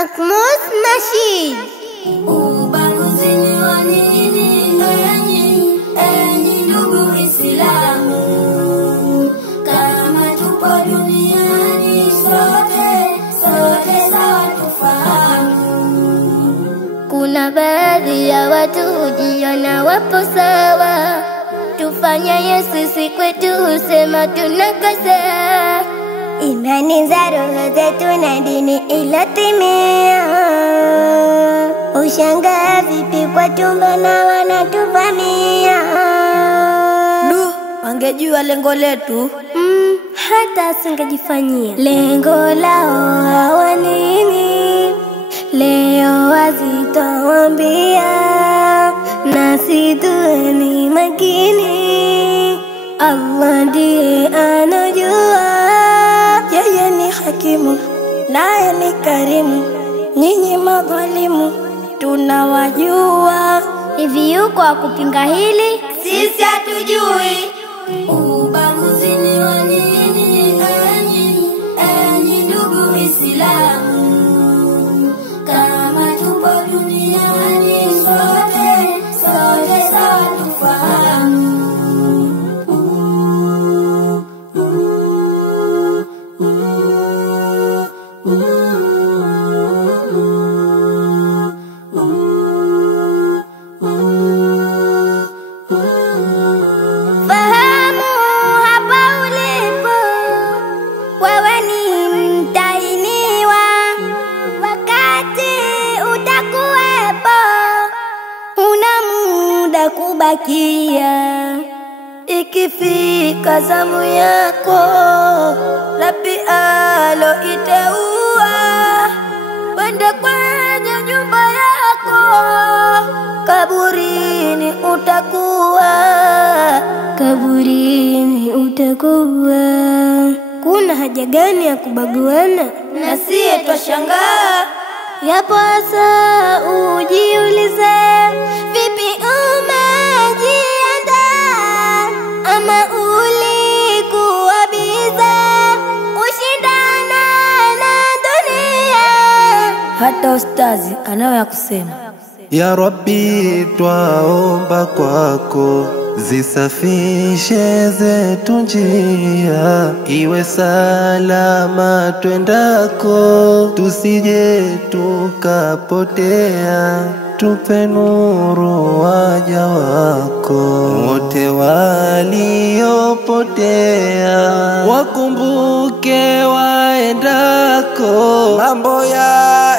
Akmus Nasheed. Ubaguzi ni wa nini enyi ndugu Islamu? Kama tupo duniani sote sawa tufahamu. Kuna baadhi ya watu hujiona wapo sawa, tufanye sisi kwetu husema tunakosea. Imani za roho zetu na dini ilotimia, ushangaa vipi kwa tumbo na wanatuvamia. Wangejua lengo letu, hata singejifanyia. Lengo lao hawa nini? Leo wazitawambia, nasi tuweni makini. Allah ndiye anajua, yeye ni hakimu naye ni karimu. Nyinyi madhalimu tunawajua. Hivi yuko kupinga hili? Sisi hatujui. Ubaguzi ni wa nini enyi ndugu Islamu? Kama tupo duniani sote sawa tufahamu. Fahamu hapa ulipo, wewe ni mtahiniwa. Wakati utakuwepo, una muda kubakia. Ikifika zamu yako, Rabbi aloiteua, wende kwenye nyumba yako. Kaburini utakuwa. Kuna haja gani ya kubaguana? Na siye twashangaa. Yapasa ujiulize, vipi umejiandaa? Ama ulikuwa bize ushindana na dunia? Hata ustazi anayo ya kusema. Ya Rabbi, twaomba kwako, zisafishe zetu njia, iwe salama twendako, tusije tukapotea. Tupe nuru waja wako, wote waliopotea wakumbuke waendako. Mambo ya